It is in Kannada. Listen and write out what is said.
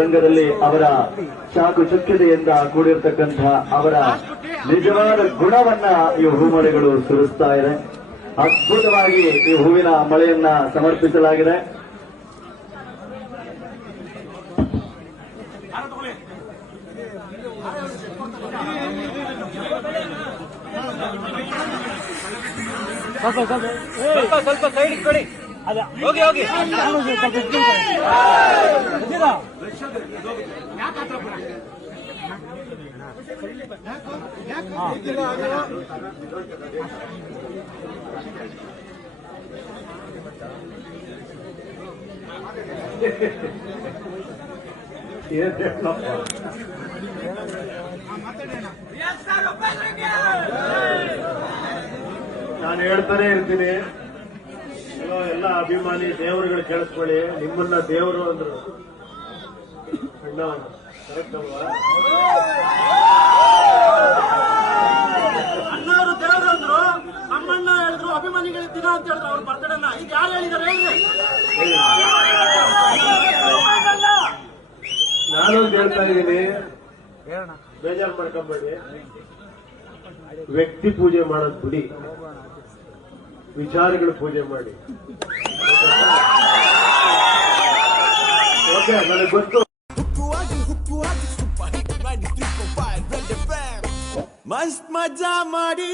ರಂಗದಲ್ಲಿ ಅವರ ಚಾಕು ಚುಕ್ಕಿದೆಯಿಂದ ಕೂಡಿರ್ತಕ್ಕಂತಹ ಅವರ ನಿಜವಾದ ಗುಣವನ್ನ ಈ ಹೂಮಳೆಗಳು ಸುರಿಸ್ತಾ ಇದೆ. ಅದ್ಭುತವಾಗಿ ಈ ಹೂವಿನ ಮಳೆಯನ್ನ ಸಮರ್ಪಿಸಲಾಗಿದೆ. ಸ್ವಲ್ಪ ಸೈಡ್ ಕೊಡಿ. ಹೋಗಿ ಹೋಗಿ ನಾನು ಹೇಳ್ತಾನೆ ಇರ್ತೀನಿ, ಎಲ್ಲ ಅಭಿಮಾನಿ ದೇವರುಗಳು ಕೇಳಿಸ್ಕೊಳ್ಳಿ, ನಿಮ್ಮನ್ನ ದೇವರು ಅಂದ್ರು ಕರೆಕ್ಟ್ ಅಲ್ವಾ? ಅಣ್ಣವರು ದೇವರು ಅಂದ್ರು, ನಮ್ಮಣ್ಣ ಹೇಳಿದ್ರು ಅಭಿಮಾನಿಗಳ ದಿನ ಅಂತ ಹೇಳಿದ್ರು. ಅವ್ರು ಬರ್ತಡೇನ ಈಗ ಯಾರು ಹೇಳಿದಾರೆ? ನಾನೊಂದು ಹೇಳ್ತಾ ಇದ್ದೀನಿ, ಬೇಜಾರು ಮಾಡ್ಕೊಂಬೇಡಿ. ವ್ಯಕ್ತಿ ಪೂಜೆ ಮಾಡೋದು ಬಿಡಿ, ವಿಚಾರಗಳು ಪೂಜೆ ಮಾಡಿ. ಓಕೆ, ನನಗೆ ಗೊತ್ತು. ಮಸ್ತ್ ಮಜಾ ಮಾಡಿ